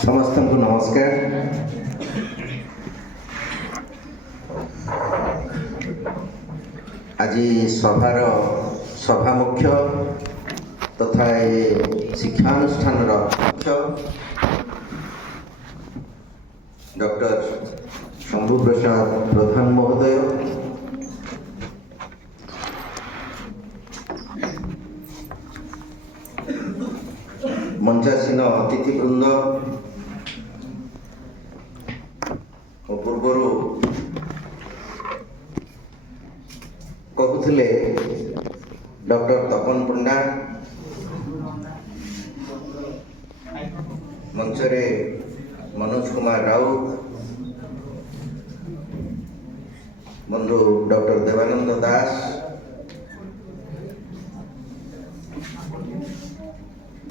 समस्त को नमस्कार। आज सभा मुख्य तथा शिक्षानुष्ठान मुख्य डॉक्टर शंभु प्रसाद प्रधान महोदय, मंचासीन अतिथिवृंद, पूर्वर कहते डॉक्टर तपन पंडा, मंचरे मनोज कुमार राउत, बंधु डॉक्टर देवानंद दास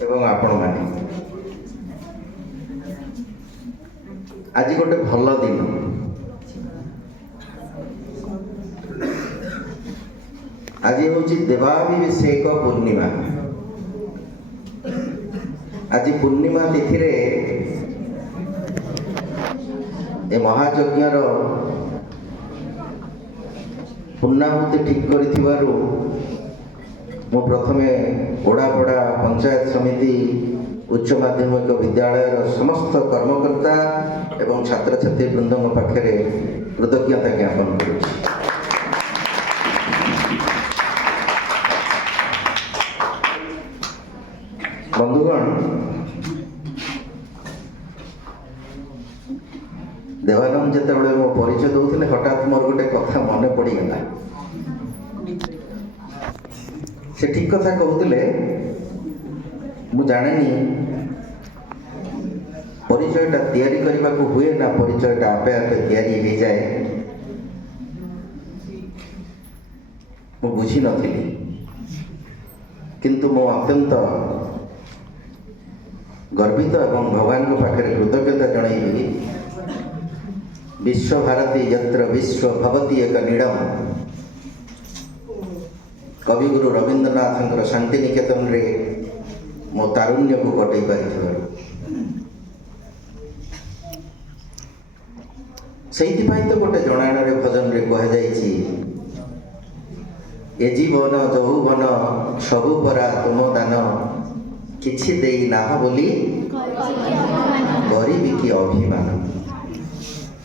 एवं आपण माने आज गोटे भल दिन। आज हूँ देवाभिषेक पूर्णिमा। आज पूर्णिमा तिथि रे ए महायज्ञर पूर्णाहुति ठीक करिथिबारु मु प्रथमे ओडापड़ा पंचायत समिति उच्च माध्यमिक विद्यालय समस्त कर्मकर्ता एवं छात्र छात्री वृंद पाखे कृतज्ञता ज्ञापन करुछि। बंधुगण, देवानंद जितेबाला मो परिचय दौले हठात मोर गोटे कथा मन पड़गला। से ठीक कथा कहते मु जानेनी परिचयटा तैयारी करने को हुए ना परिचयटा आपे आपे तैयारी हो जाए। मु बुझी नथी, किंतु मो अत्यंत गर्वित एवं भगवान को पाखे कृतज्ञता जनइबी। विश्व भारती यत्र विश्व भवती एक नीड़म, कविगुरु रवींद्रनाथ शांति निकेतन रे मो तारुण्य को कटई पारि तो गोटे जणाण रे भजन रे कह जाइछि, ए जीवन यौवन सबु परा तुम दान, किछि देई नाह बोली गरीबी की अभिमान।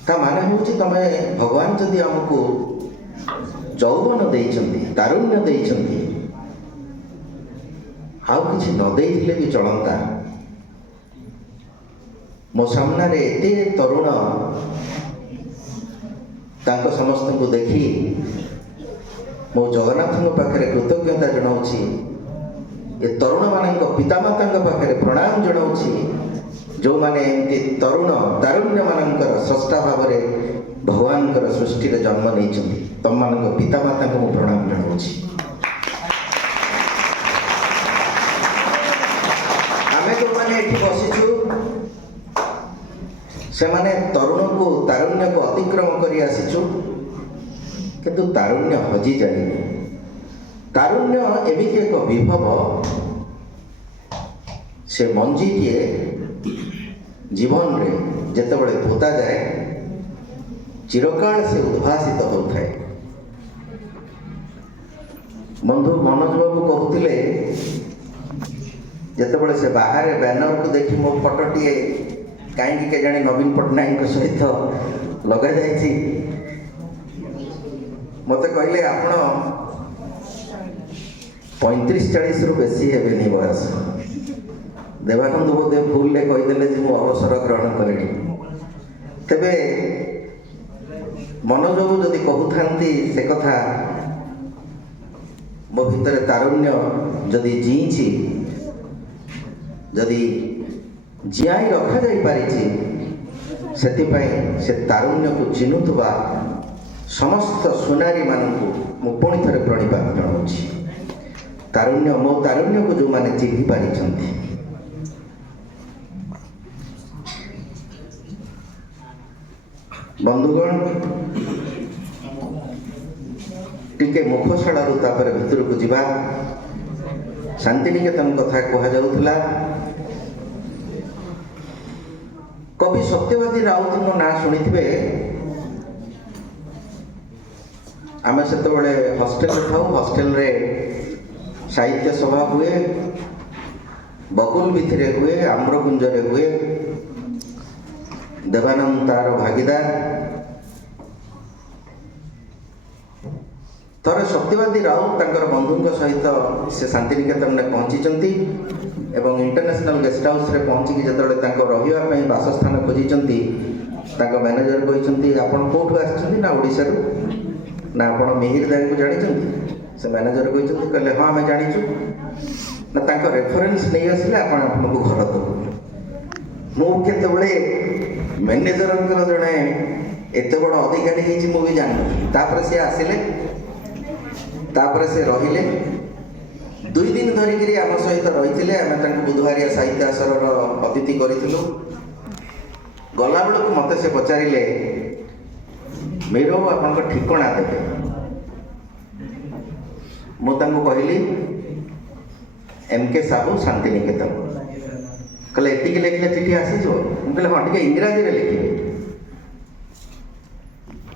ता माने होछि तमे भगवान जदि हमको यौवन देइछन्ति, तारुण्य देइछन्ति, आउ किछि न देइथिले भी चलंता। मो सामना रे एते तरुण तांको समस्त को देखी मो जगन्नाथ पाखे कृतज्ञता जनाऊँची। ये तरुण मान पितामाता पाखे प्रणाम जनाऊँची, जो माने एमती तरुण तारुण्य मानकर स्रष्टा भाव में भगवान सृष्टि रे जन्म नहीं। तम मान पितामाता को प्रणाम जनाऊँची। आमे जो माने एठी बसिछु से माने तरुण को तारुण्य को अतिक्रम करी आसीछु, किंतु तारुण्य हजि जाइनि। तारुण्य एमिति एक विभव, से मंजीटिए जीवन रे जेतेबेले पोता जाए चिरकाल से उद्भासित होता है। बंधु मनोज बाबू कहते जेतेबेले से बाहर बैनर को देखी मो फोटोटीए कहीं के जाने नवीन पट्टनायक सहित लगा जाइछि, मते कहले आपण 35-40 रु बेसी हेबेनी बयस। देवानंद बोधे भूल ले कहीदेले जे मु अवसर ग्रहण करेनी। तेबे मनोज बाबू जदि कहूथांती से कथा, मो भितर तारुण्य जदि जीछि, जदि जियाई रखा जाई पारिछि, सेतिपई से तारुण्य को चिन्हुथबा समस्त सुनारी मानकु मु पुणी थरे प्रणिपात जनाउछि। तारुण्य मो तारुण्य को जो माने चिन्हि पारिछन्ति। बंधुगण, टिके मुखशाड़ू तापर भितर को जीवा। शांतिनिकेतन कथा कह जाउथला। कवि सत्यवादी राउत मो ना शुणी आम से हॉस्टेल था हॉस्टेल रे साहित्य सभा हुए बकुल भितरे हुए आम्रकुंजरे हुए देवानंद तार भागीदार थरे सत्यवादी राउत तांकर बंधुଙ୍କ सहित से शांतिनिकेतन में पहुंची एवं इंटरनेशनल गेस्ट हाउस रे पहुंची जेतबेले तांको रहिबा पई वासस्थान खोजिचंती तांको मैनेजर कहिचंती आपण कोठु आछंती ना ओडिसा रु ना आपण मिहिर दाई को जानिचंती से मैनेजर कहिचंती कहले हां हमें जानिचु ना तांको रेफरेंस नै आसिले आपण आपनको घर दबु मो केतबेले मैनेजर जड़े एत बड़ अधिकारी होती मुझे जानी तापर से आसिले तापर से रहिले 2 दिन धरिकी आम सहित रही आम बुधवारिया साहित्य आसर अतिथि करूँ गला बेलू मत से पचारे मीरो आपण ठिकणा देवे मुझे कहली MK साहू शांतिनिकेतन कहले एतिक लिखले चिठी आसीज मुझे हाँ टे इंग्राजी में लिखे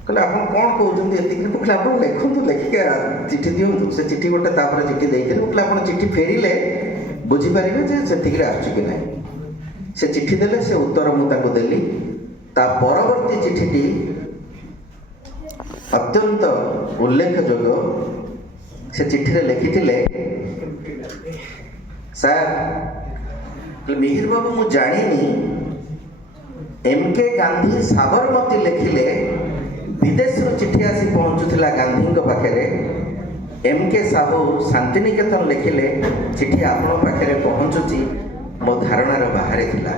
कहले आप कौन कहते एतिक कहले आप लिखु लिखिके चिठी दिंतु से चिठी गोटे तापर चिठी देते कहले आप चिठी फेरिले बुझीपारे जे से आसुकी ना से चिठी देले से उत्तर मुझे देली ता परवर्ती चिठीटी अत्यंत उल्लेखजोग्य से चिठी रे लिखिथिले सर मिहिर बाबू मु जानी MK गांधी साबरमती लिखिले विदेश चिठी आसी पहुँचुला गांधी पाखे MK साहू शांतिनिकेतन लिखिले चिठी आपण पाखे पहुँचुची मो धारणार बाहर थिला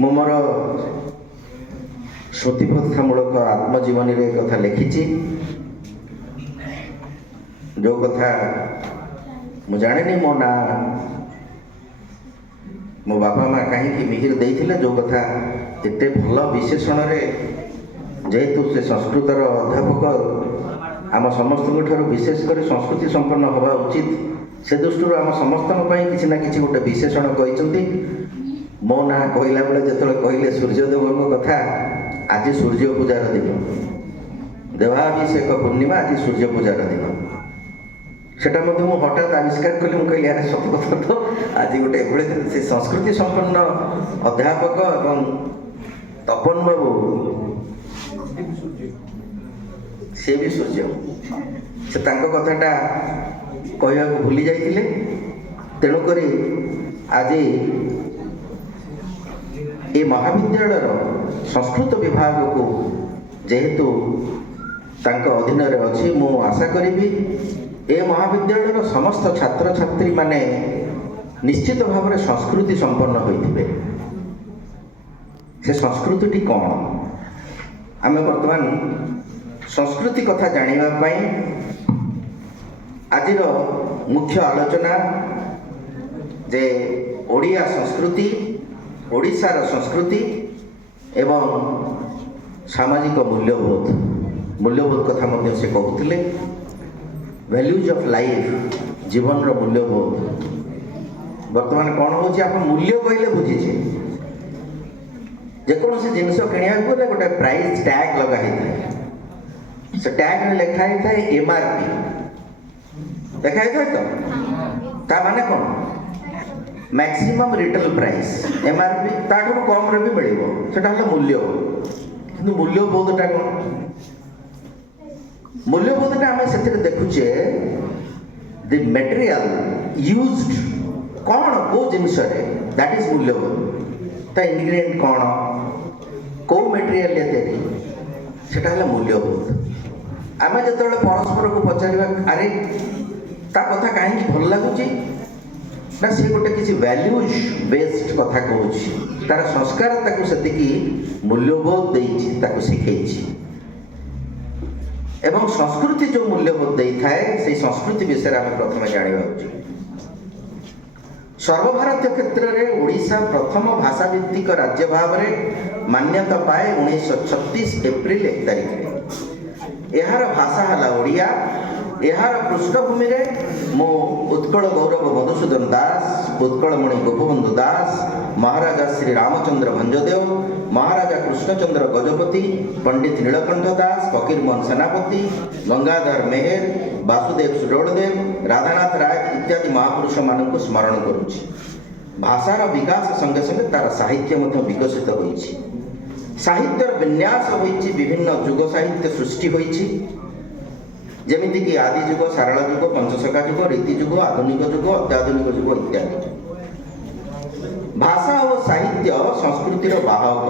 मु मोर श्रुतिपथामूलक आत्मजीवनी रे कथा लिखिची जो कथा मु जाने मो ना मो बापा माँ कहीं मिहिर देइथिले जो कथा एते भल विशेषण रे जेहेतु से संस्कृतर अध्यापक आम समस्त विशेषकर संस्कृति संपन्न हवा उचित से दृष्टि आम समस्त किसी ना किसी गोटे विशेषण कहते मो ना कहला बेले जो कहले सूर्यदेव कथा आज सूर्य पूजार दिन देवाभिषेक पूर्णिमा आज सूर्य पूजार दिन सेटा मध्य मु हठात आविष्कार कली मुझे यार सत कथा तो आज गोटे से संस्कृति संपन्न अध्यापक एवं तपन बाबू सी भी सूर्य से कथाटा कहवा भूली जाइए तेणुक आज ये महाविद्यालय संस्कृत विभाग को जेहेतु तांको अधीन रे अछि मु आशा करी ए महाविद्यालय समस्त छात्र छात्री माने निश्चित भाव में संस्कृति संपन्न होइथिबे से संस्कृति कौन आम बर्तमान संस्कृति कथा जानिबा पई आजिर मुख्य आलोचना जे ओडिया संस्कृति ओडिशार संस्कृति एवं सामाजिक मूल्यबोध कथा मध्य से कहते वैल्यूज ऑफ लाइफ जीवन रो मूल्यबोध वर्तमान कौन हो आप मूल्य कहले बुझीचे जेकोसी जिनस किणा गले गोटे प्राइस टैग लगा से टैग में लिखा है MRP लिखा है तो ता माने कौन मैक्सिमम रिटेल प्राइस MRP ताठू कम रे भी मिलिबो सेटा हला मूल्य किंतु मूल्यबोधटा कौन मूल्यबोधटा आम से देखुचे द मटेरियल यूज्ड कौन को जिनस दैट इज मूल्यबोध ता इंग्रेडिएंट कौन को मटेरियल तैयारी सेटा हला मूल्यबोध आम जो परस्पर को पचार अरे ता कथा कहीं भल लगुच ना सी गोटे किसी वैल्यूज बेस्ड कथा कहूँ तार संस्कार ताकू सेतिकी मूल्यबोध देइछि शिखई एवं संस्कृति जो मूल्यबोध दे थाए से संस्कृति विषय आम प्रथम जाना उचित सर्वभारतीय क्षेत्र में ओडिशा प्रथम भाषाभित्तिक राज्य भाव में मान्यता पाए 1936 एप्रिल 1 तारिख यार भाषा है ओडिया यार पृष्ठभूमि मो उत्कल गौरव मधुसूदन दास, उत्कलमणि गोपबंधु दास, महाराजा श्री रामचंद्र भंजदेव, महाराजा कृष्णचंद्र गजपति, पंडित नीलकंठ दास, फकीरमोहन सेनापति, गंगाधर मेहर, वासुदेव सुरोलदेव, राधानाथ राय इत्यादि महापुरुष मानक स्मरण करुछि। भाषार विकास संगे संगे तार साहित्य मध्य विकसित होइछि। साहित्यर विन्यास होइछि, विभिन्न युग साहित्य सृष्टि होइछि, जेमिति कि आदि युग, सारला युग, पंचशखा युग, रीति युग, आधुनिक युग, अत्याधुनिक युग इत्यादि। भाषा और साहित्य संस्कृतिर वाहक।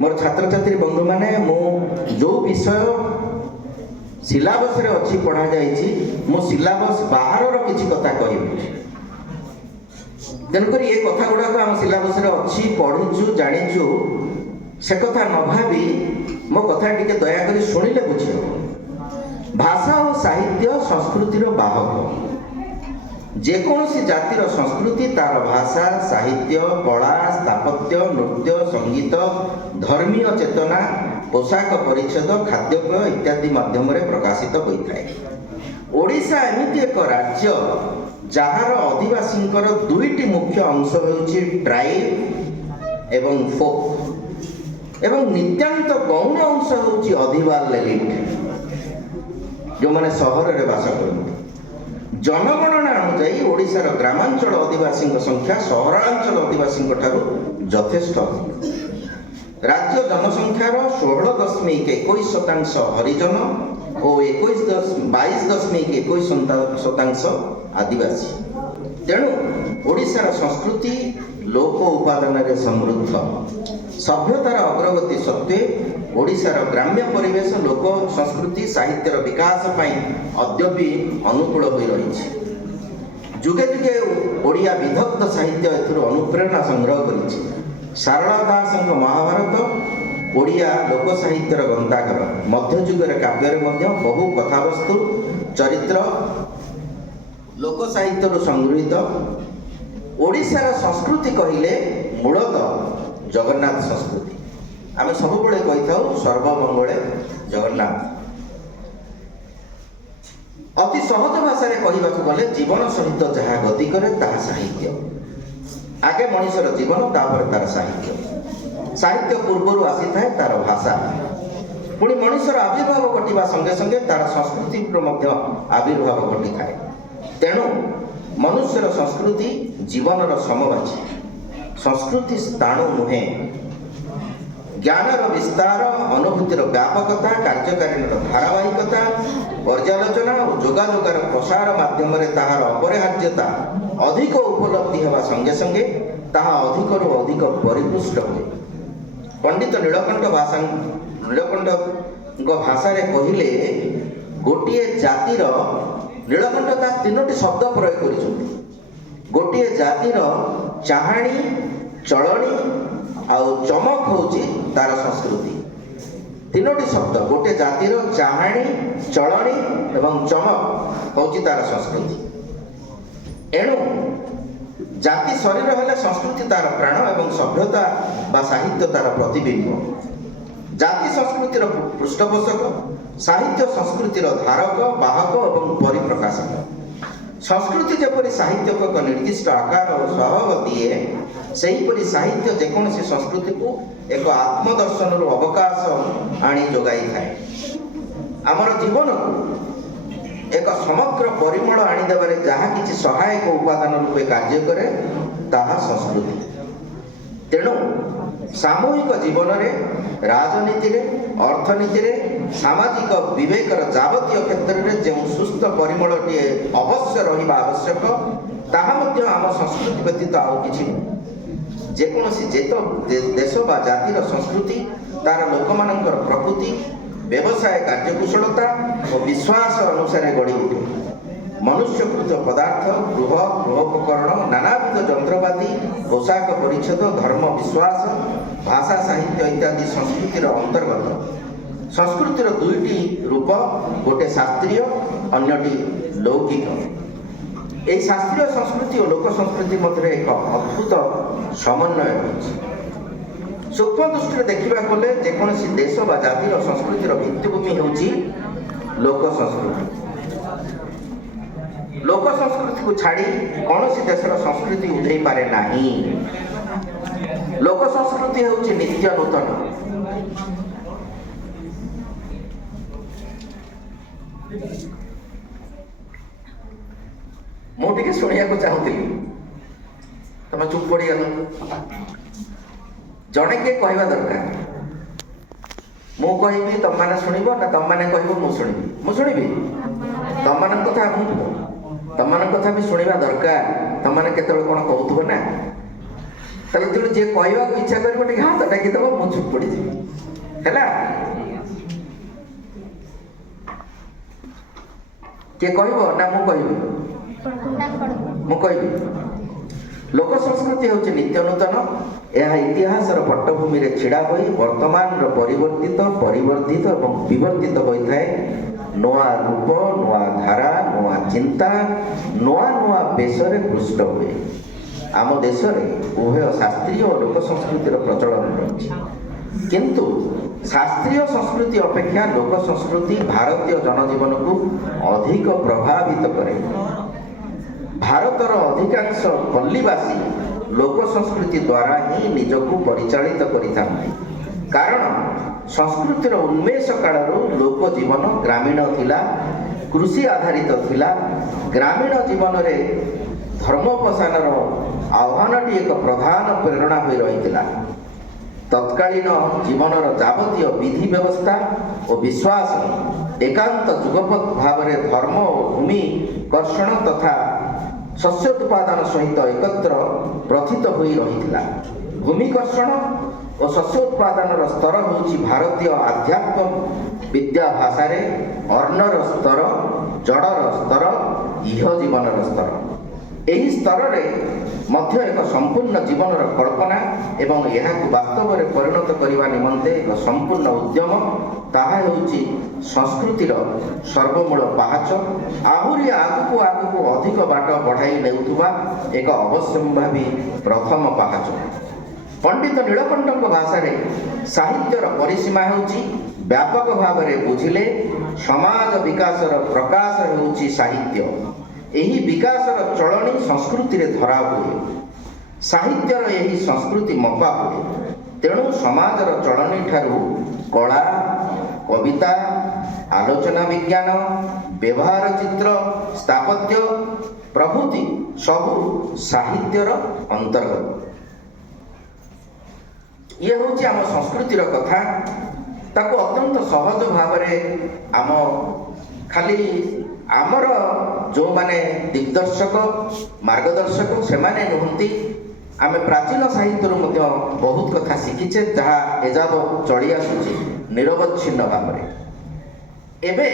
मोर छात्र छात्री बंधु माने मो जो विषय सिलेबस रे अछि पढ़ा जाइछि, मो सिलेबस बाहर रो किछि कथा कहिबि। तेणुकर ये कथा गुड़ाक आम सिलेबस रे अच्छी पढ़ुचु जानिचु, से कथा न भावी मो कथा टिके दयाकरी शुणिले बुझे। भाषा और साहित्य संस्कृतिर वाहक। जेकोसी जातिर संस्कृति तार भाषा, साहित्य, कला, स्थापत्य, नृत्य, संगीत, धर्मीय चेतना, पोशाक परिच्छेद, खाद्यपेय इत्यादि माध्यम प्रकाशित होता है। ओडिशा एमिति एक राज्य जहार आदिवासींकर दुईटी मुख्य अंश होउछि ट्राइब एवं फोक, एवं नित्यांत गौण अंश होउछि अधिवाल एलिट, जो माने सहर रे वास करथि। जनगणना अनुसार ओडिशार ग्रामांचल आदिवासी संख्या सहरांचल आदिवासी यथेष्ट अधिक। राज्य जनसंख्यार 16.21% हरिजन और 22.21% आदिवासी। तेणु ओडिशार संस्कृति लोक उपादान रे समृद्ध। सभ्यतार अग्रगति सत्वे ओडिशार ग्राम्य परिवेश लोक संस्कृति साहित्यर विकास पई अद्यपि अनुकूल होई रही। जुगे जुगे ओडिया विधक्त साहित्य एथुर अनुप्रेरणा संग्रह करिछि। सारला दासଙ୍କ महाभारत ओडिया लोक साहित्यर ग्रंथागार। मध्ययुगर काव्य मध्य बहु कथावस्तु चरित्र लोक साहित्य संगृहीत। ओडिशार संस्कृति कहिले मूलतः जगन्नाथ संस्कृति। आम सब बड़े कही था सर्वमंगले जगन्नाथ। अति सहज भाषा कहवाक गले जीवन सहित जहाँ गति करे ताहा साहित्य। आगे मनुष्यर जीवन तापर तार साहित्य। साहित्य पूर्वर आसी थाए तार भाषा। पुणी मनुष्यर आविर्भाव घटिबा संगे संगे तार संस्कृति आविर्भाव घटी थाए। तेणु मनुष्यर संस्कृति जीवनर समवाची। संस्कृति स्थाणु नुहे। ज्ञानर विस्तार, अनुभूतिर व्यापकता, कार्यकारिणीर धारावाहिकता, पर्यालोचना और जोगाजोगार प्रसार माध्यम ताहार अपरिहार्यता अधिक उपलब्धि हेबा संगे संगे ताहा अधिकरु अधिक परिपुष्ट हुए। पंडित नीलकंठ भाषा कहिले गोटे जातिर नीलकंठ ता 3टी शब्द प्रयोग करिसथि। गोटे जातिर चाहाणी, चलणी आउ चमक होची तार संस्कृति। 3टी शब्द गोटे जातिर चाहाणी, चलणी एवं चमक होची तार संस्कृति। एणु जाति शरीर हेले संस्कृति तार प्राण एवं सभ्यता बा साहित्य तार प्रतिबिंब। जाति संस्कृतिर पृष्ठपोषक, साहित्य संस्कृतिर धारक, बाहक एवं परिप्रकाशक। संस्कृति जेपरि साहित्य को एक निर्दिष्ट आकार और स्वभाव दिए, सेहीपरि साहित्य जेकोसी संस्कृति को एक आत्मदर्शन अवकाश आनी जोगाई थाए। आमर जीवन को एक समग्र परिमल आनीदेबारे जहाँ किछि सहायक उपादान रूपे कार्य करे ताहा संस्कृति। तेणु सामूहिक जीवन में, राजनीति रे, अर्थनीति रे, सामाजिक विवेकर जावतीय क्षेत्र में जो सुस्थ परिमलटी अवश्य रहिबा आवश्यक, ताहा मध्य आम संस्कृति व्यतीत आउ किछि नहीं। जेकोसी देश बा जातिर संस्कृति तार लोकमानंकर प्रकृति, व्यवसाय कार्यकुशलता और विश्वास अनुसार गढ़ी उठे। मनुष्यकृत पदार्थ, गृहोपकरण, नानाविध यंत्रपाति, पोशाक परिच्छेद, धर्म विश्वास, भाषा साहित्य इत्यादि संस्कृतिर अंतर्गत। संस्कृतिर दुईटी रूप, गोटे शास्त्रीय अन्यटी लौकिक। यह शास्त्रीय संस्कृति और लोक संस्कृति मध्य एक अद्भुत समन्वय रही। सूक्ष्म दृष्टि देखा गले जेकोसी देश बा जातिर संस्कृतिर भित्तिभूमि होउछि लोक संस्कृति। लोक संस्कृति को छाड़ी कौन सी देशर संस्कृति उधे पारे नहीं। लोक संस्कृति होची नित्य नूतन। मुझे शुणा चाहूली तुम चुप पड़गल जड़े किए कहवा दरकार मु कहि तुम मैंने शुणव ना तुम मैंने कह शुणी तुम मान कथा तुम मान कथा भी शुणा दरकार तुम मैंने केत कौन कहूब ना तेणु जी कहवा इच्छा कर हाथ डाकिदेव मुझे चुप पड़ी है किए कह ना मुझे लोक संस्कृति हूँ नित्य नूतन। यह इतिहास पट्टभूमि रे छिड़ा होई वर्तमान परिवर्तित परिवर्धित और विवर्तित होता है। नवा रूप नवा धारा नवा चिंता नवा नवा बेशरे पृष्ठ हुए। आम देश में उभय शास्त्रीय और लोक संस्कृतिर प्रचलन रही किंतु शास्त्रीय संस्कृति अपेक्षा लोक संस्कृति भारतीय जनजीवन को अधिक प्रभावित करे। भारतर अधिकांश पल्लीवासी लोक संस्कृति द्वारा ही निजକୁ परिचालित କରିଥାନ୍ତି। कारण संस्कृतिर उन्मेष कालରୁ लोक जीवन ग्रामीण थिला, कृषि आधारित थिला। ग्रामीण जीवन रे धर्मोपासनार आह्वानटी एक प्रधान प्रेरणा होई रहिथिला। तत्कालीन जीवनर जावतीय विधि व्यवस्था और विश्वास एकांत जुगपथ भाव में धर्म और भूमि कर्षण तथा शस्य उत्पादन सहित एकत्र प्रथित होई रहिथिला। भूमि कर्षण और शस्य उत्पादन स्तर होची भारतीय आध्यात्म विद्या भाषा रे अर्णर स्तर, जड़र स्तर, इह जीवनर स्तर। एही स्तर रे मध्य एक संपूर्ण जीवनर कल्पना एवं यह वास्तव में परिणत करने निमंते एक संपूर्ण उद्यम ताहा होची संस्कृतिर सर्वमूल पाहाच। आहुरी आगु अधिक बाट बढ़ाई नेउथुवा एक अवश्यंभावी प्रथम पाहाच। पंडित नीलकंठक भाषा रे साहित्यर परिसीमा होची व्यापक भाव में बुझिले समाज विकासर प्रकाश होची साहित्य। यही विकासर चलनी संस्कृति रे धरा हुए। साहित्यर यही संस्कृति मपा हुए। तेणु समाजर चलनी ठारू कला कविता आलोचना विज्ञान व्यवहार चित्र स्थापत्य प्रभृति सबू साहित्यर अंतर्गत। ये हूँ आम संस्कृतिर कथा। ताको अत्यंत सहज भाव में आम खाली आमर जो माने दिग्दर्शक मार्गदर्शक से माने नुहंती। आम प्राचीन साहित्य बहुत कथा शिखीचे जहाँ एजाब चली आसुची निरवच्छिन्न भाव में। एबे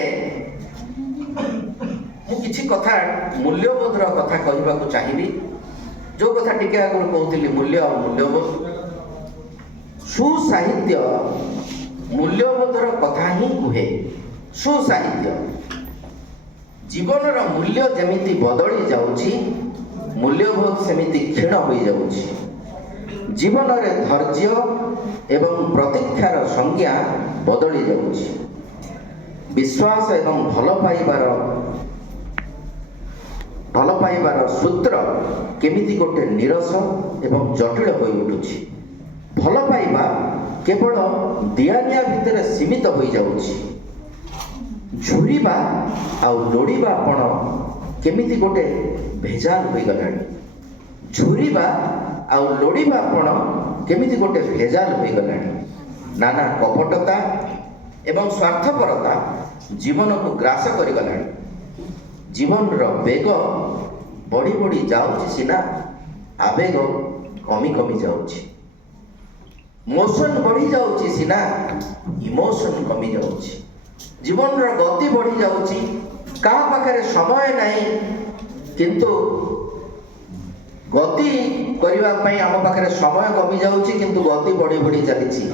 किछि कथा मूल्यबोधर कथा कहबाकू चाहिए। जो कथा टिके आगुरी कहूली मूल्य और मूल्यबोध। सुसाहित्य मूल्यबोधर कथा ही कहे। सुसाहित्य जीवनर मूल्य जेमिति बदली जाउछि मूल्यबोध सेमिति क्षीण हो जाउछि। जीवन रे धैर्य एवं प्रतीक्षार संज्ञा बदली जाउछि। विश्वास एवं भल पाइबार सूत्र केमिति गोटे निरस एवं जटिल हो उठुछि। भल पाइबा केवल दियानिया भितर सीमित हो जाउछि। झुरिबा आउ लोड़ीबा पण केमिति गोटे भेजाल हो गलानी। झुरिबा आउ लोड़ीबा पण केमिति गोटे भेजाल हो गलानी। नाना कपटता एवं स्वार्थपरता जीवन को ग्रास कर गलानी। जीवन रो बेग बढ़ी बढ़ी जाउछि सिना आवेग कमी कमी जाउछि। मोशन बढ़ी जाउछि सिना इमोशन कमी जाउछि। जीवन रो गति बढ़ी जाउछि। का पाखरे समय नहीं किंतु गति करबा पई आम पाखरे समय कमी जाउछि किंतु गति बढ़ी बढ़ी चलीछि।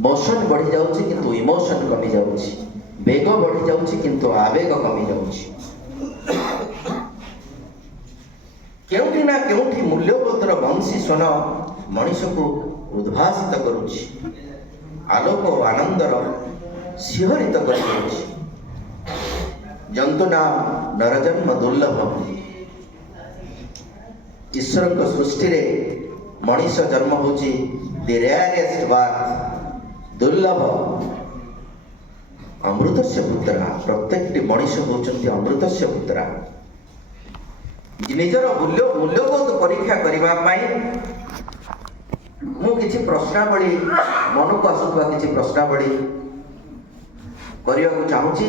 मोशन बढ़ी जाउछि किंतु इमोशन कमी जाउछि। वेग बढ़ी जाउछि किंतु आवेग कमी जाउछि। केउठी ना केउठी मूल्यबोधर बंशी स्वन मनीष को उद्भासित करुछि। आलोक और आनंदर शिहरित करुछि। ଜନ୍ତୁନାମ ନରଜନ୍ମ ଦୁର୍ଲଭ। ଈଶ୍ୱରଙ୍କ ସୃଷ୍ଟିରେ ମଣିଷ ଜନ୍ମ ହେଉଛି ଦି ରେୟାରେଷ୍ଟ ବାର୍ଥ, ଦୁର୍ଲଭ। ଅମୃତସ୍ୟ ପୁତ୍ରା, ପ୍ରତ୍ୟେକଟି ମଣିଷ ହେଉଛନ୍ତି ଅମୃତସ୍ୟ ପୁତ୍ରା। ନିଜର ମୂଲ୍ୟବୋଧ ପରୀକ୍ଷା କରିବା ପାଇଁ ମୁଁ କିଛି ପ୍ରଶ୍ନାବଳୀ, ମନକୁ ଆସୁଥିବା କିଛି ପ୍ରଶ୍ନାବଳୀ କରିବାକୁ ଚାହୁଁଛି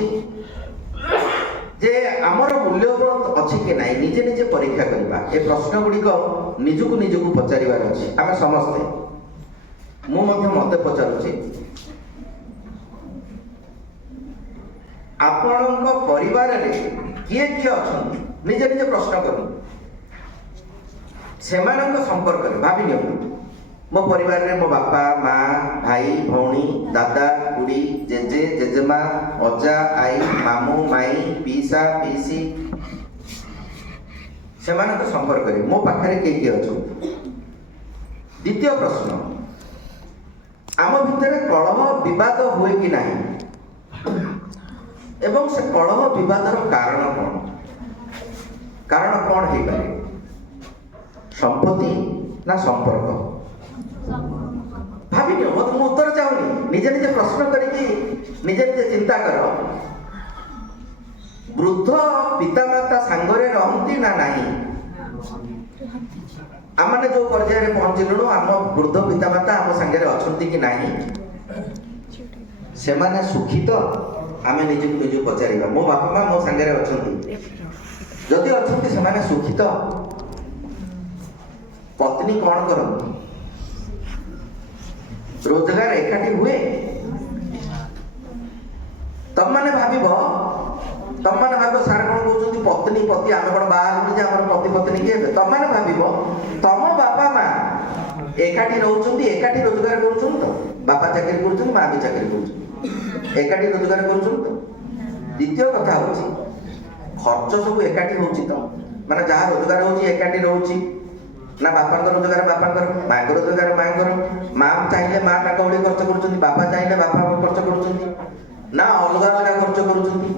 ଯେ ଆମର ମୂଲ୍ୟବୋଧ ଅଛି କି ନାହିଁ ନିଜେ ନିଜେ ପରୀକ୍ଷା କରିବା। ଏ ପ୍ରଶ୍ନ ଗୁଡ଼ିକ ନିଜକୁ ପଚାରିବାର ଅଛି। ଆମେ ସମସ୍ତେ, ମୁଁ ମଧ୍ୟ ମତେ ପଚାରୁଛି, ଆପଣଙ୍କ ପରିବାରରେ କିଏ କିଏ ଅଛନ୍ତି ନିଜେ ନିଜେ ପ୍ରଶ୍ନ କରନ୍ତୁ। ସେମାନଙ୍କ ସମ୍ପର୍କରେ ଭାବି ନିଅନ୍ତୁ। ମୋ ପରିବାରରେ ମୋ ବାପା, ମା, ଭାଇ, ଭଉଣୀ, ଦାଦା, ଖୁଡ଼ି, ଜେଜେ, ଜେଜେମା, ଅଜା, ଆଈ, ମାମୁଁ, ମାଇଁ, ପିଇସା, ପିଇସି, ସେମାନଙ୍କ ସମ୍ପର୍କରେ ମୋ ପାଖରେ କିଏ କିଏ ଅଛନ୍ତି। ଦ୍ୱିତୀୟ ପ୍ରଶ୍ନ, ଆମ ଭିତରେ କଳହ ବିବାଦ ହୁଏ କି ନାହିଁ ଏବଂ ସେ କଳହ ବିବାଦର କାରଣ କ'ଣ? କାରଣ କ'ଣ ହେଇପାରେ? ସମ୍ପତ୍ତି ନା ସମ୍ପର୍କ? ଭାବିନିଅ, ମୁଁ ଉତ୍ତର ଚାହୁଁନି, ନିଜେ ନିଜେ ପ୍ରଶ୍ନ କରିକି ନିଜେ ନିଜେ ଚିନ୍ତା କର। ବୃଦ୍ଧ ପିତାମାତା ସାଙ୍ଗରେ ରହନ୍ତି ନା ନାହିଁ? ଆମମାନେ ଯୋଉ ପର୍ଯ୍ୟାୟରେ ପହଞ୍ଚିଲୁଣୁ, ଆମ ବୃଦ୍ଧ ପିତାମାତା ଆମ ସାଙ୍ଗରେ ଅଛନ୍ତି କି ନାହିଁ? ସେମାନେ ସୁଖୀ ତ? ଆମେ ନିଜକୁ ପଚାରିବା। ମୋ ବାପା ମା ମୋ ସାଙ୍ଗରେ ଅଛନ୍ତି, ଯଦି ଅଛନ୍ତି ସେମାନେ ସୁଖୀ ତ? ପତ୍ନୀ କ'ଣ କରନ୍ତି? ରୋଜଗାର ଏକାଠି ହୁଏ? ତମମାନେ ଭାବିବ ସାର୍ କ'ଣ କହୁଛନ୍ତି, ପତ୍ନୀ ପତି, ଆମେ କ'ଣ ବାହା ହେଲୁଣି ଯେ ଆମର ପତି ପତ୍ନୀ କିଏ ହେବେ? ତମମାନେ ଭାବିବ ତମ ବାପା ମା ଏକାଠି ରହୁଛନ୍ତି, ଏକାଠି ରୋଜଗାର କରୁଛନ୍ତି ତ? ବାପା ଚାକିରି କରୁଛନ୍ତି, ମା ବି ଚାକିରି କରୁଛନ୍ତି, ଏକାଠି ରୋଜଗାର କରୁଛନ୍ତି ତ? ଦ୍ୱିତୀୟ କଥା ହଉଛି, ଖର୍ଚ୍ଚ ସବୁ ଏକାଠି ହଉଛି ତ? ମାନେ ଯାହା ରୋଜଗାର ହଉଛି ଏକାଠି ରହୁଛି ନା? ବାପାଙ୍କ ରୋଜଗାର ବାପାଙ୍କର, ମାଙ୍କ ରୋଜଗାର ମାଙ୍କର। ମା ଚାହିଁଲେ ମା ତାଙ୍କ ଭଳି ଖର୍ଚ୍ଚ କରୁଛନ୍ତି, ବାପା ଚାହିଁଲେ ବାପା ଖର୍ଚ୍ଚ କରୁଛନ୍ତି, ନା ଅଲଗା ଅଲଗା ଖର୍ଚ୍ଚ କରୁଛନ୍ତି?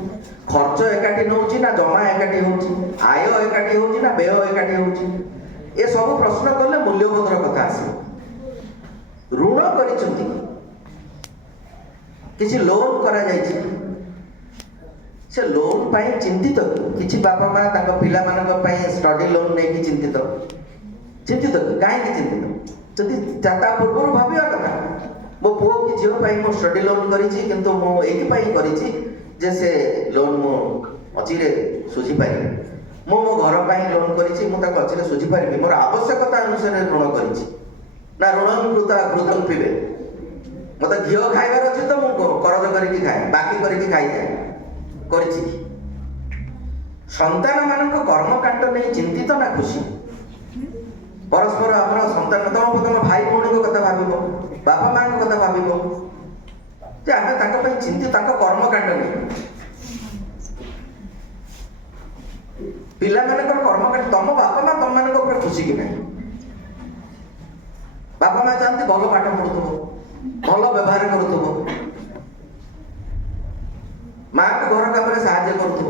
ଖର୍ଚ୍ଚ ଏକାଠି ନଉଛି ନା ଜମା ଏକାଠି ହଉଛି? ଆୟ ଏକାଠି ହଉଛି ନା ବ୍ୟୟ ଏକାଠି ହଉଛି? ଏ ସବୁ ପ୍ରଶ୍ନ କଲେ ମୂଲ୍ୟବୋଧର କଥା ଆସିବ। ଋଣ କରିଛନ୍ତି, କିଛି ଲୋନ୍ କରାଯାଇଛି, ସେ ଲୋନ୍ ପାଇଁ ଚିନ୍ତିତ? କିଛି ବାପା ମା ତାଙ୍କ ପିଲାମାନଙ୍କ ପାଇଁ ଷ୍ଟଡି ଲୋନ୍ ନେଇକି ଚିନ୍ତିତ? କାହିଁକି ଚିନ୍ତିତ? ଯଦି ତା ପୂର୍ବରୁ ଭାବିବା କଥା, ମୋ ପୁଅ କି ଝିଅ ପାଇଁ ମୁଁ ଷ୍ଟଡି ଲୋନ୍ କରିଛି, କିନ୍ତୁ ମୁଁ ଏଇଥିପାଇଁ କରିଛି ଯେ ସେ ଲୋନ୍ ମୁଁ ଅଚିରେ ଶୁଝିପାରିବି। ମୁଁ ମୋ ଘର ପାଇଁ ଲୋନ୍ କରିଛି, ମୁଁ ତାକୁ ଅଚିରେ ଶୁଝିପାରିବି, ମୋର ଆବଶ୍ୟକତା ଅନୁସାରେ ଋଣ କରିଛି। ନା ଋଣ ଘୃତ ପିବେ, ମତେ ଘିଅ ଖାଇବାର ଅଛି ତ ମୁଁ କରଜ କରିକି ଖାଏ, ବାକି କରିକି ଖାଇଯାଏ, କରିଛି। ସନ୍ତାନ ମାନଙ୍କ କର୍ମକାଣ୍ଡ ନେଇ ଚିନ୍ତିତ ନା ଖୁସି? ପରସ୍ପର ଆମର ସନ୍ତାନ, ତମ ଭାଇ ଭଉଣୀଙ୍କ କଥା ଭାବିବ, ବାପା ମାଙ୍କ କଥା ଭାବିବ ଯେ ଆମେ ତାଙ୍କ ପାଇଁ ଚିନ୍ତିତ, ତାଙ୍କ କର୍ମକାଣ୍ଡ ନେଇ। ପିଲାମାନଙ୍କର କର୍ମକାଣ୍ଡ, ତମ ବାପା ମା ତମମାନଙ୍କ ଉପରେ ଖୁସି କି ନାହିଁ? ବାପା ମା ଚାହାନ୍ତି ଭଲ ପାଠ ପଢୁଥିବ, ଭଲ ବ୍ୟବହାର କରୁଥିବ, ମାଙ୍କୁ ଘର କାମରେ ସାହାଯ୍ୟ କରୁଥିବ,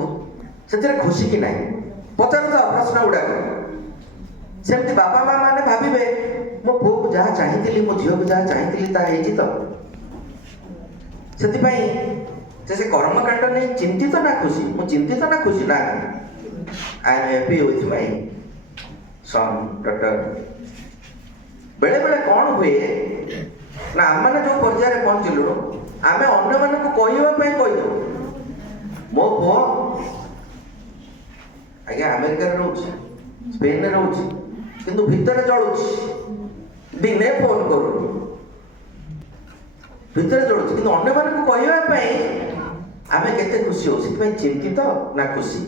ସେଥିରେ ଖୁସି କି ନାହିଁ? ପଚାରୁଥାଅ ପ୍ରଶ୍ନ ଗୁଡାକ। ସେମିତି ବାପା ମା ମାନେ ଭାବିବେ ମୋ ପୁଅକୁ ଯାହା ଚାହିଁଥିଲି, ମୋ ଝିଅକୁ ଯାହା ଚାହିଁଥିଲି ତାହା ହେଇଛି ତ? ସେଥିପାଇଁ ସେ କର୍ମକାଣ୍ଡ ନେଇ ଚିନ୍ତିତ ନା ଖୁସି? ମୁଁ ଚିନ୍ତିତ ନା ଖୁସି? ନା, I am happy with my son, daughter. ବେଳେ ବେଳେ କ'ଣ ହୁଏ ନା, ଆମମାନେ ଯୋଉ ପର୍ଯ୍ୟାୟରେ ପହଞ୍ଚିଲୁ, ଆମେ ଅନ୍ୟମାନଙ୍କୁ କହିବା ପାଇଁ କହିଦେଉ, ମୋ ପୁଅ ଆଜ୍ଞା ଆମେରିକାରେ ରହୁଛି, ସ୍ପେନରେ ରହୁଛି, କିନ୍ତୁ ଭିତରେ ଜଳୁଛି, ଦିନେ ଫୋନ କରୁନି, ଭିତରେ ଜଳୁଛି। କିନ୍ତୁ ଅନ୍ୟମାନଙ୍କୁ କହିବା ପାଇଁ ଆମେ କେତେ ଖୁସି ହଉ? ସେଥିପାଇଁ ଚିନ୍ତିତ ନା ଖୁସି?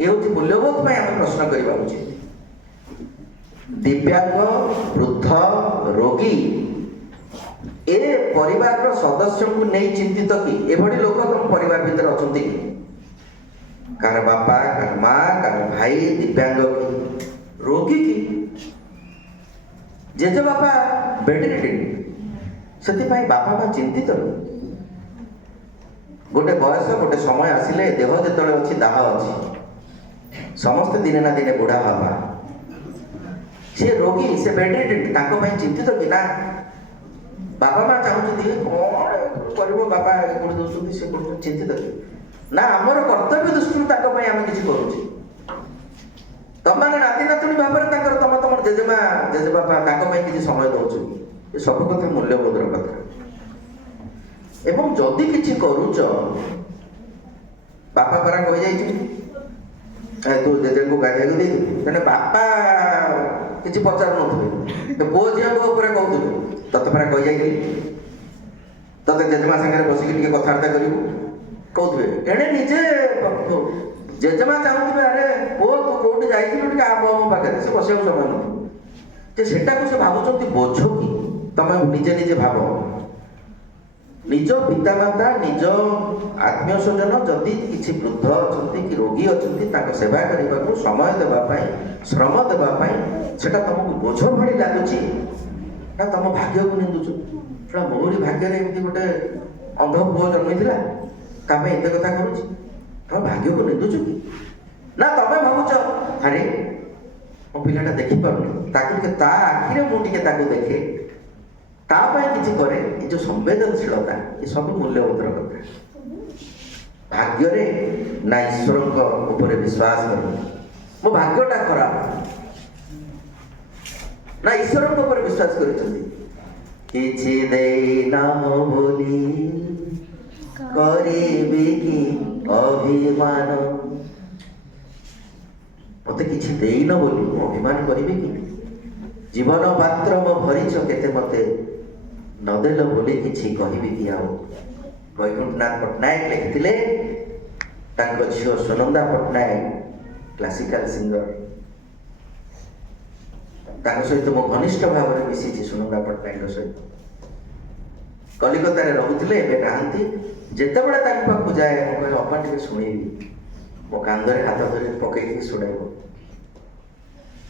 ଏ ହଉଛି ମୂଲ୍ୟବୋଧ ପାଇଁ ଆମେ ପ୍ରଶ୍ନ କରିବା ଉଚିତ। ଦିବ୍ୟାଙ୍ଗ, ବୃଦ୍ଧ, ରୋଗୀ, ଏ ପରିବାରର ସଦସ୍ୟଙ୍କୁ ନେଇ ଚିନ୍ତିତ କି? ଏଭଳି ଲୋକ ତମ ପରିବାର ଭିତରେ ଅଛନ୍ତି କି? କାହାର ବାପା, କାହାର ମା, କାହାର ଭାଇ ଦିବ୍ୟାଙ୍ଗ କି ରୋଗୀ କି? ଜେଜେ ବାପା ବେଡ୍ ରିଡେନ୍, ସେଥିପାଇଁ ବାପା ମା ଚିନ୍ତିତ। गोटे बयस गोटे समय आसिले देह जेतबेले अछि दाह अछि समस्त दिने ना दिने बुढ़ा हवा से रोगी से बेडेड ताको ପାଇଁ चिंतित कि ना बापा माँ चाहूँगी कौन कर बापा कर दौरान से कर चिंतित कि ना आमर कर्तव्य दृष्टि आम किसी करुचे तुमने नाती नातुणी भाव में तुम तुम जेजेमा जेजेबापा किसी समय दौच ये सब कथा मूल्यबोधर कथा एवं जदि किसी करुच बापा परा कही जाइए तू जेजे को गाधे दे तेने बापा किसी पचार नुवे पुओ झील को कहते तत परा कही जाइए तते जेजेमा सागर बसिक कथबार्ता करू कहते एणे निजे जेजेमा चाहूबे अरे पुओ तू कौटी जाइए आप मो पाखे से बस समय नुहे सेटा को से भावुं बोझ कि तुम निजे निजे भाव निज पितामाता निज आत्मीय स्वजन जदि किसी वृद्ध अच्छा कि रोगी अच्छा सेवा करने को समय देवाई श्रम देवाई से तुमको बोझ भाई लगुच ना तुम भाग्य को निंदुच मोरी भाग्य एमती गोटे अंध पुओ जन्म कम एत कथा करुच तुम भाग्य को निंदुच कि ना तुम भावुच अरे मो पिलाटा देखिपारे ता आखिरे मुझे देखे किसी करे ये जो संवेदनशीलता ये सब मूल्यबोधर कथा भाग्य ना ईश्वर विश्वास कर मो भाग्यटा खराब ना ईश्वर विश्वास अभिमान मत कि देन बोली अभिमान करी कि जीवन पात्र मो भरीच केते मते नदेल बोली किसी कहबी कि आओ वैकुंठनाथ पट्टनायक लिखिले झील सुनंदा पट्टनायक क्लासिकल सिंगर सहित मो घनिष्ठ भाव में मिसी सुनंदा पट्टनायक सहित कलिकता रोते नहांती जिते बड़े पाक जाए मुझे अपा टे शुणेबी मो कांदे हाथ धरी पकई शुणेब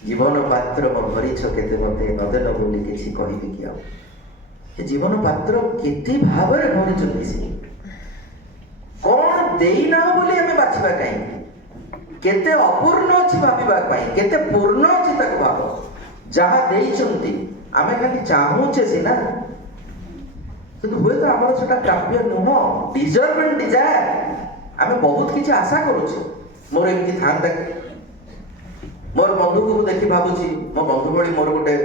जीवन पात्र मो भरीछ केते मते नदेल बोली किसी कहबी कि आओ जीवन पात्र केते भाव में भरी से कौन देना बोली हमें बाछवा कहीं केते अपूर्ण अच्छी भावना केते पूर्ण अच्छी तक भाव जहाँ देइचंती आमे खाली चाहूचे सीना किंतु हुए तो आमर सेटा प्राप्य नुह डिजर्व डिजायर आमे बहुत किसी आशा करुचे मोर एमती था मोर बंधु को देखी भावुची मो बंधु भली मोर गोटे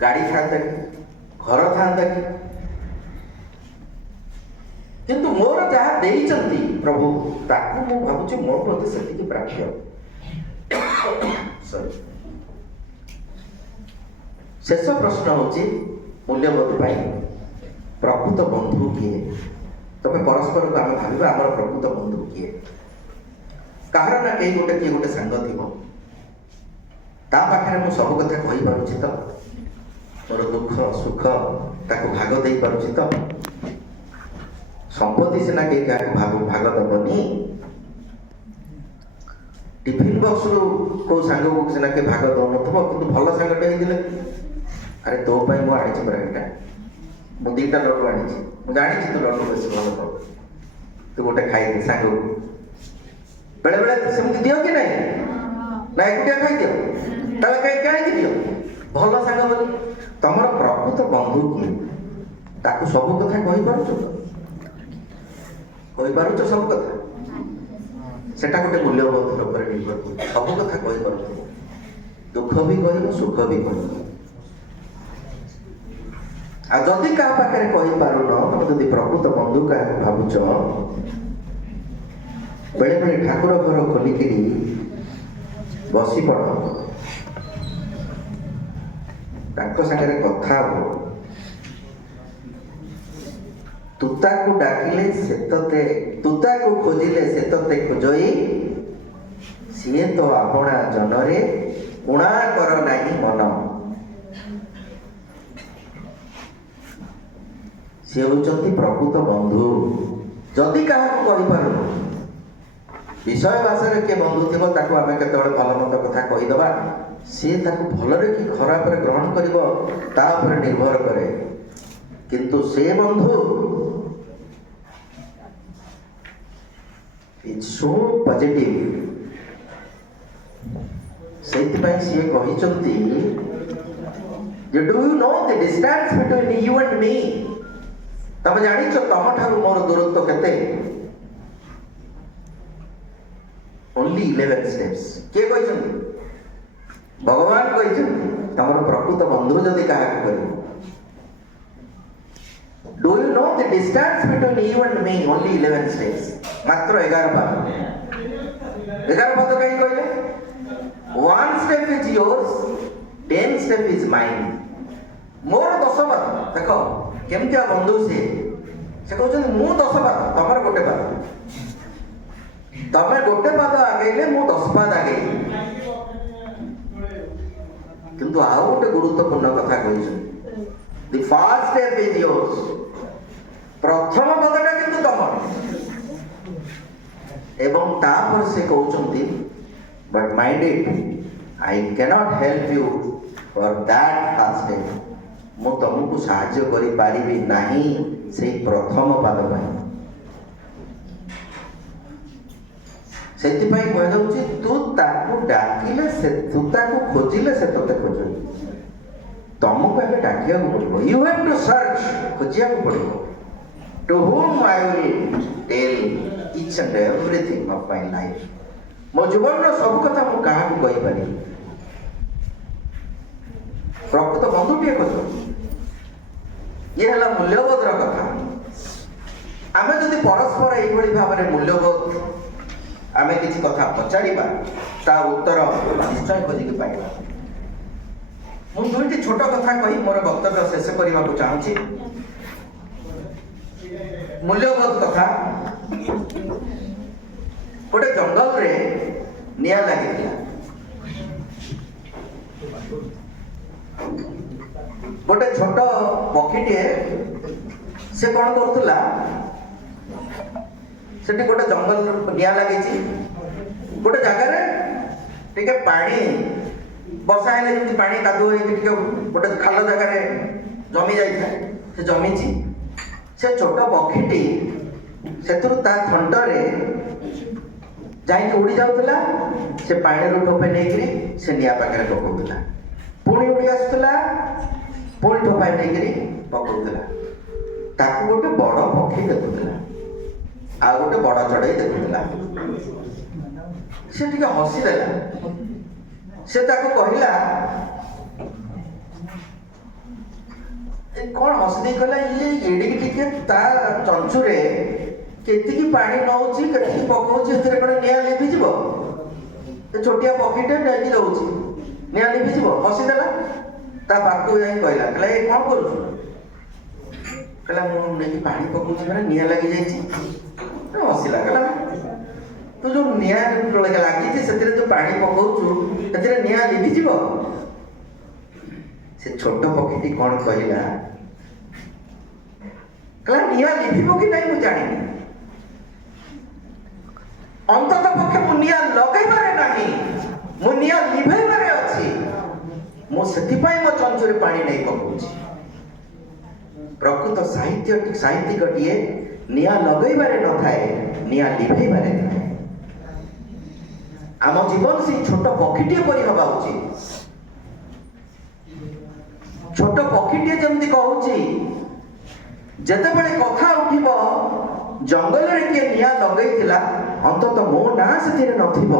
गाड़ी था घर था किंतु मोर जहाँ देइचंती प्रभु ताकू मु भावुची मोर प्रति सेतिकी प्राप्य शेष प्रश्न होची मूल्यबोध पाई प्रकृत बंधु किए तबे परस्पर को आम भाविबा आमर प्रकृत बंधु किए कहार ना कई गोटे किए गोटे सांग थी ता पाखे मु सब कथा कही पारुछि तो मोर दुख सुख ताको भाग दे पारुछि तो संपत्ति सिना के भाग दबनी टिफिन बॉक्स रु को सांग को सिना के भाग दौन कि भल सांगटे होते अरे तो मु आनी परा एटा मु दीटा लड्डू आनी मुझे जानी तू लड्डू बेस भल पाऊ तू गोटे खाई सांग बेले बेले सेमती दियो कि नहीं ना एकुटिया खाई दियो ताले कहीं दियो भल सांग बोली तुम प्रकृत बंधु की ताकू सब कथा कही पारुच सब कथा सेटा गोटे मूल्यबोध उपर निर्भर कर सब कथा कही पारुछ दुख भी कह सुख भी कह आ जदि क्या पाखे कही पारुन तुम जदि प्रकृत बंधु क्या भावुच बेले बेले ठाकुर घर खोलिकी बसी पड़ सागरे कथा हो तुता को डाकिले सेतते तुता को खोजिले सेतते खोजई सीए तो आपणा जनरे उणा कर नहीं मन सी होचंती प्रकृत बंधु जदि क्या कही पार विषय भाषा किए बंधु थी ताको आम केत भल मंद कथा कहीदबा सी भलरे कि खराब ग्रहण कर निर्भर करे किंतु से बंधु It's so positive. ସେଇଥିପାଇଁ ସିଏ କହିଛନ୍ତି ଯେ do you know the distance between you and me? ତମେ ଜାଣିଛ ତମ ଠାରୁ ମୋର ଦୂରତ୍ୱ କେତେ? Only 11 steps. କିଏ କହିଛନ୍ତି? ଭଗବାନ କହିଛନ୍ତି ତମର ପ୍ରକୃତ ବନ୍ଧୁ ଯଦି କାହାକୁ କରିବ। Do you know the distance between you and me? Only 11 steps. ମାତ୍ର 11 ପାଦ। 11 ପାଦ କାହିଁ କହିଲେ? 1 step is yours, 10 step is mine. ମୋର 10 ପାଦ। ଦେଖ କେମିତିଆ ବନ୍ଧୁ ସିଏ। ସେ କହୁଛନ୍ତି ମୁଁ 10 ପାଦ, ତମର ଗୋଟେ ପାଦ। ତମେ ଗୋଟେ ପାଦ ଆଗେଇଲେ ମୁଁ 10 ପାଦ ଆଗେଇଲି। କିନ୍ତୁ ଆଉ ଗୋଟେ ଗୁରୁତ୍ୱପୂର୍ଣ୍ଣ କଥା କହିଛନ୍ତି। The first step is yours. ପ୍ରଥମ ପଦଟା କିନ୍ତୁ ତମର। ଏବଂ ତାପରେ ସେ କହୁଛନ୍ତି but mind it, I cannot help you for that first step. ମୁଁ ତମକୁ ସାହାଯ୍ୟ କରିପାରିବି ନାହିଁ ସେଇ ପ୍ରଥମ ପାଦ ପାଇଁ। ସେଥିପାଇଁ କୁହାଯାଉଛି ତୁ ତାକୁ ଡାକିଲେ ତୁ ତାକୁ ଖୋଜିଲେ ସେ ତତେ ଖୋଜିବ। ତମକୁ ଆଗେ ଡାକିବାକୁ ପଡ଼ିବ। You have to search, ଖୋଜିବାକୁ ପଡ଼ିବ। To whom I will tell each and everything of my life. ମୋ ଜୀବନର ସବୁ କଥା ମୁଁ କାହାକୁ କହିପାରିବି? ପ୍ରକୃତ ବନ୍ଧୁଟିଏ ଖୋଜ। ଇଏ ହେଲା ମୂଲ୍ୟବୋଧର କଥା। ଆମେ ଯଦି ପରସ୍ପର ଏଇଭଳି ଭାବରେ ମୂଲ୍ୟବୋଧ ଆମେ କିଛି କଥା ପଚାରିବା ତା ଉତ୍ତର ନିଶ୍ଚୟ ଖୋଜିକି ପାଇବା। ମୁଁ ଦୁଇଟି ଛୋଟ କଥା କହି ମୋର ବକ୍ତବ୍ୟ ଶେଷ କରିବାକୁ ଚାହୁଁଛି। ମୂଲ୍ୟବୋଧ କଥା। ଗୋଟେ ଜଙ୍ଗଲରେ ନିଆଁ ଲାଗିଥିଲା। ଗୋଟେ ଛୋଟ ପକ୍ଷୀଟିଏ ସେ କ'ଣ କରୁଥିଲା, ସେଠି ଗୋଟେ ଜଙ୍ଗଲ ନିଆଁ ଲାଗିଛି। ଗୋଟେ ଜାଗାରେ ଟିକେ ପାଣି ବର୍ଷା ହେଲେ ଯେମିତି ପାଣି କାଦୁଅ ହେଇକି ଟିକେ ଗୋଟେ ଖାଲ ଜାଗାରେ ଜମି ଯାଇଥାଏ, ସେ ଜମିଛି। ସେ ଛୋଟ ପକ୍ଷୀଟି ସେଥିରୁ ତା ଥଣ୍ଟରେ ଯାଇକି ଉଡ଼ି ଯାଉଥିଲା। ସେ ପାଣିରୁ ଠୋପେ ନେଇକିରି ସେ ନିଆଁ ପାଖରେ ପକାଉଥିଲା। ପୁଣି ଉଡ଼ି ଆସୁଥିଲା, ପୁଣି ଠୋପାଏ ନେଇକିରି ପକାଉଥିଲା। ତାକୁ ଗୋଟେ ବଡ଼ ପକ୍ଷୀ ଦେଖୁଥିଲା, ଆଉ ଗୋଟେ ବଡ଼ ଚଢ଼େଇ ଦେଖୁଥିଲା। ସେ ଟିକେ ହସିଦେଲା। ସେ ତାକୁ କହିଲା, କ'ଣ ହସିଦେଇ କହିଲା, ଇଏ ଏଡ଼ିକି ଟିକେ ତା ଚଞ୍ଚୁରେ କେତିକି ପାଣି ନଉଛି, କେତିକି ପକଉଛି, ଏଥିରେ କ'ଣ ନିଆଁ ଲିଭିଯିବ? ଏ ଛୋଟିଆ ପକ୍ଷୀଟେ ନେଇକି ଯାଉଛି, ନିଆଁ ଲିଭିଯିବ? ହସିଦେଲା। ତା ପାଖକୁ ଯାଇ କହିଲା, କହିଲା ଏ କ'ଣ କରୁଛୁ? କହିଲା ମୁଁ ନେଇକି ପାଣି ପକଉଛି ମାନେ ନିଆଁ ଲାଗିଯାଇଛି। ହସିଲା। କହିଲା ତୁ ଯୋଉ ନିଆଁ ଲାଗିଛି ସେଥିରେ ଯୋଉ ପାଣି ପକଉଛୁ ସେଥିରେ ନିଆଁ ଲିଭିଯିବ? ସେ ଛୋଟ ପକ୍ଷୀଟି କ'ଣ କହିଲା, କହିଲା ନିଆଁ ଲିଭିବ କି ନାହିଁ ମୁଁ ଜାଣିନି, ଅନ୍ତତଃ ପକ୍ଷେ ମୁଁ ନିଆଁ ଲଗେଇବାରେ ନାହିଁ, ମୁଁ ନିଆଁ ଲିଭେଇବାରେ ଅଛି। ମୁଁ ସେଥିପାଇଁ ମୋ ଚଞ୍ଚୁରେ ପାଣି ନେଇ ପକଉଛି। ପ୍ରକୃତ ସାହିତ୍ୟିକଟିଏ ନିଆଁ ଲଗେଇବାରେ ନଥାଏ, ନିଆଁ ଲିଭେଇବାରେ ଥାଏ। ଆମ ଜୀବନ ସେଇ ଛୋଟ ପକ୍ଷୀଟିଏ ପରି ହେବା ଉଚିତ। ଛୋଟ ପକ୍ଷୀଟିଏ ଯେମିତି କହୁଛି, ଯେତେବେଳେ କଥା ଉଠିବ ଜଙ୍ଗଲରେ କିଏ ନିଆଁ ଲଗେଇଥିଲା, ଅନ୍ତତଃ ମୋ ନାଁ ସେଥିରେ ନଥିବ,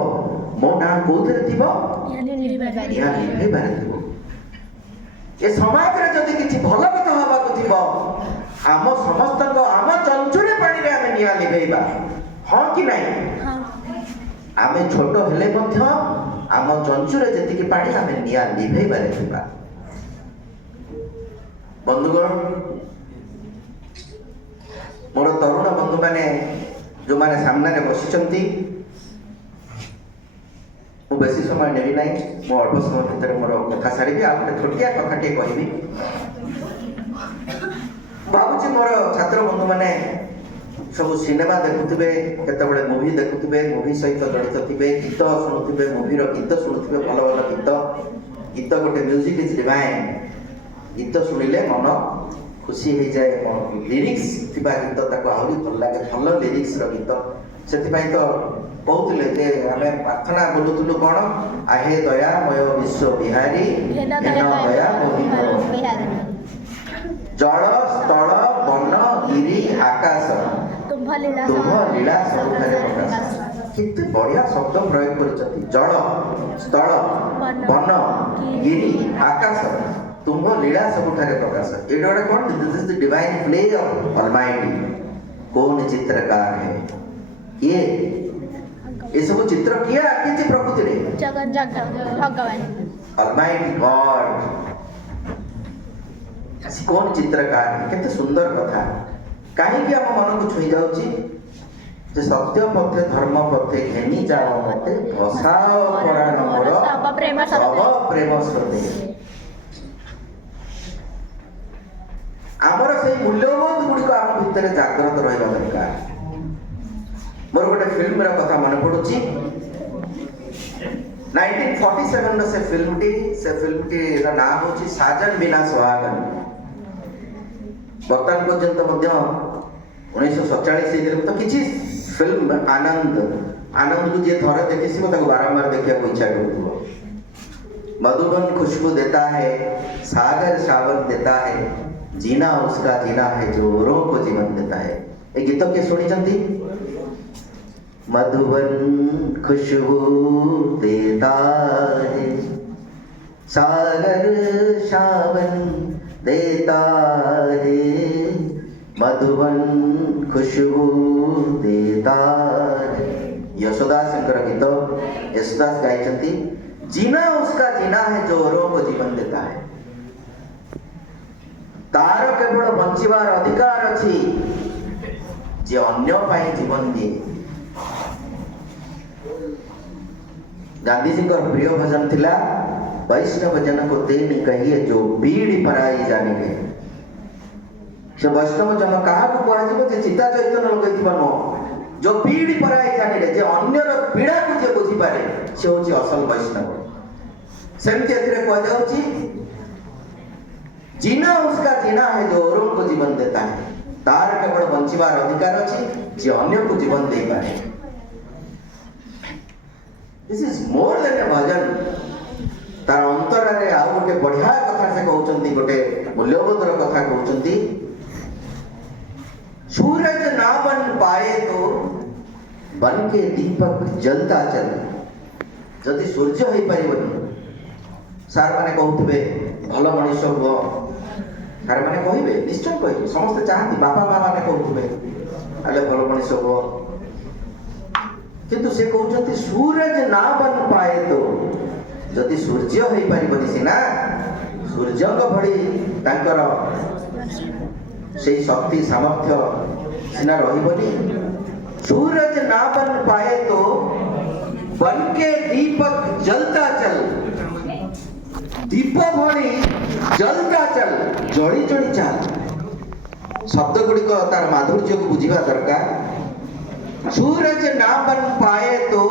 ମୋ ନାଁ କୋଉଥିରେ ଥିବ? ନିଆଁ ଲିଭେଇବାରେ ଥିବ। ଏ ସମାଜରେ ଯଦି କିଛି ଭଲ କଥା ହବାକୁ ଥିବ, ଆମ ସମସ୍ତଙ୍କ ଆମ ଚଞ୍ଚୁରେ ପାଣିରେ ଆମେ ନିଆଁ ଲିଭେଇବା, ହଁ କି ନାହିଁ? ଆମେ ଛୋଟ ହେଲେ ମଧ୍ୟ ଆମ ଚଞ୍ଚୁରେ ଯେତିକି ପାଣି ଆମେ ନିଆଁ ଲିଭେଇବାରେ ଥିବା। ବନ୍ଧୁଗଣ, ମୋର ତରୁଣ ବନ୍ଧୁମାନେ ଯେଉଁମାନେ ସାମ୍ନାରେ ବସିଛନ୍ତି, ମୁଁ ବେଶୀ ସମୟ ନେବି ନାହିଁ। ମୁଁ ଅଳ୍ପ ସମୟ ଭିତରେ ମୋର କଥା ସାରିବି। ଆଉ ଗୋଟେ ଛୋଟିଆ କଥାଟିଏ କହିବି। ଭାବୁଛି ମୋର ଛାତ୍ର ବନ୍ଧୁମାନେ ସବୁ ସିନେମା ଦେଖୁଥିବେ, କେତେବେଳେ ମୁଭି ଦେଖୁଥିବେ, ମୁଭି ସହିତ ଜଡ଼ିତ ଥିବେ, ଗୀତ ଶୁଣୁଥିବେ, ମୁଭିର ଗୀତ ଶୁଣୁଥିବେ, ଭଲ ଭଲ ଗୀତ। ଗୀତ ଗୋଟେ ମ୍ୟୁଜିକ୍ ଇଜ୍ ଡିଭାଇନ୍। ଗୀତ ଶୁଣିଲେ ମନ ଖୁସି ହେଇଯାଏ। ଲିରିକ୍ସ ଥିବା ଗୀତ ତାକୁ ଆହୁରି ଭଲ ଲାଗେ। ଭଲ ଲିରିକ୍ସର ଗୀତ से तो कहते जे आम प्रार्थना बोलुलु कौन आहे दयामय विश्व बिहारी हेन दया जल स्थल वन गिरी आकाश तुम लीला सबुठारे प्रकाश। केते बढ़िया शब्द प्रयोग कर जल स्थल वन गिरी आकाश तुम लीला सबुठारे प्रकाश। ये गोटे कौन this is the divine play of almighty. कौन चित्रकार है ये सब चित्र किए आंकी प्रकृति रे भगवान ऑलमाइटी गॉड। कौन चित्रकार है केते सुंदर कथा कहीं आम मन को छुई जाउची जे सत्य पथे धर्म पथे घेनी जाओ मते भसाओ पराण मोर सब प्रेम सते। आमर से मूल्यबोध गुड़िक आम भितर जाग्रत रहा दरकार। मोर गोटे फिल्म कथा मन पड़ुची 1947 से फिल्मटी नाम होची साजन बिना सुहागन। वर्तमान पर्यंत 1947 तो किसी फिल्म आनंद को जी थोड़े देखी बारंबार देखा इच्छा कर। मधुबन खुशबू देता है सागर सावन देता है जीना उसका जीना है जो औरों को जीवन देता है। ये गीत के सुनी मधुबन खुशबू देता है सागर सावन देता है मधुबन खुशबू देता है। यशोदा शंकर गीत यशोदास गाई जीना उसका जीना है जो औरों को जीवन देता है। तार केवल बंचिबार अधिकार अच्छी जे अन्य पाई जीवन दिए। गांधी जी का प्रिय भजन थिला वैष्णव जन को तेनी कहिए जो बीड़ी पराई जानिबे। से वैष्णव जन कहा को कहजिबो जे चिता चैतन्य लगैथिबा न जो बीड़ी पराई जानिले जे अन्यर पीड़ा को जे बुझी पारे से होची असल वैष्णव। सेमति एथिरे कह जाउची जीना उसका जीना है जो औरों को जीवन देता है। तार केवल बंचिबार अधिकार अच्छी जे अन्य को जीवन दे पारे। दिस इज मोर देन ए भजन। तार अंतर रे आ गोटे बढ़िया कथा से कहउचंती गोटे मूल्यबोधर कथा कहउचंती। सूरज ना बन पाए तो बन के दीपक जलता चल। जदि सूर्य होई परिबनी सार माने कहउतबे भल मनुष्य हो सार माने कहिबे निश्चय कहिबे समस्त चाहती बापा माँ माने कहउतबे अले भल मनुष्य हो किंतु से कहउचंती सूरज ना बन पाए तो जदि सूर्य होई परिबनी सिना सूर्य को भड़ी तांकर से शक्ति सामर्थ्य सिना रहिबनी। सूरज ना बन पाए तो बन के दीपक जलता चल। दीप भली जलता चल जड़ी जड़ी चल। शब्द गुड़िक तार माधुर्य को बुझा दरकार। सूरज ना बन पाए तो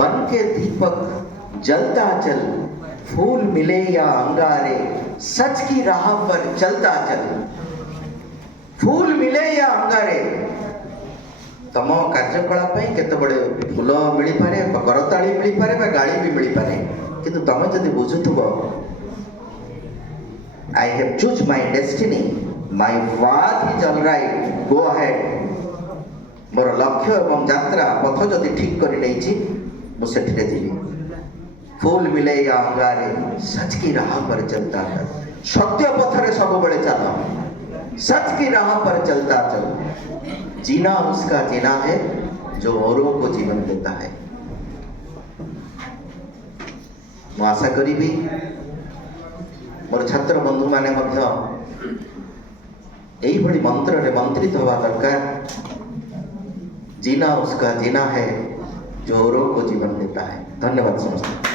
बन के दीपक जलता चल। फूल मिले या अंगारे सच की राह पर चलता चल। फूल मिले या अंगारे तम कार्यकलाप केते बड़े फूल मिल पारे करताली मिल पारे गाड़ी भी मिल पारे किंतु तुम जदि बुझुथबो I have choose my destiny my path is all right go ahead। मोर लक्ष्य एवं यात्रा पथ जदि ठीक कर नहीं मु सेठिरे जीवी। फूल मिले या अंगारे सच की राह पर चलता है। सत्य पथरे सब बड़े चल सच की राह पर चलता चल। जीना उसका जीना है जो औरों को जीवन देता है। मैं आशा करी मोर छात्र बंधु माने यही बड़ी मंत्र रे मंत्रित हवा दरकार। जीना उसका जीना है जो औरों को जीवन देता है। धन्यवाद समस्त।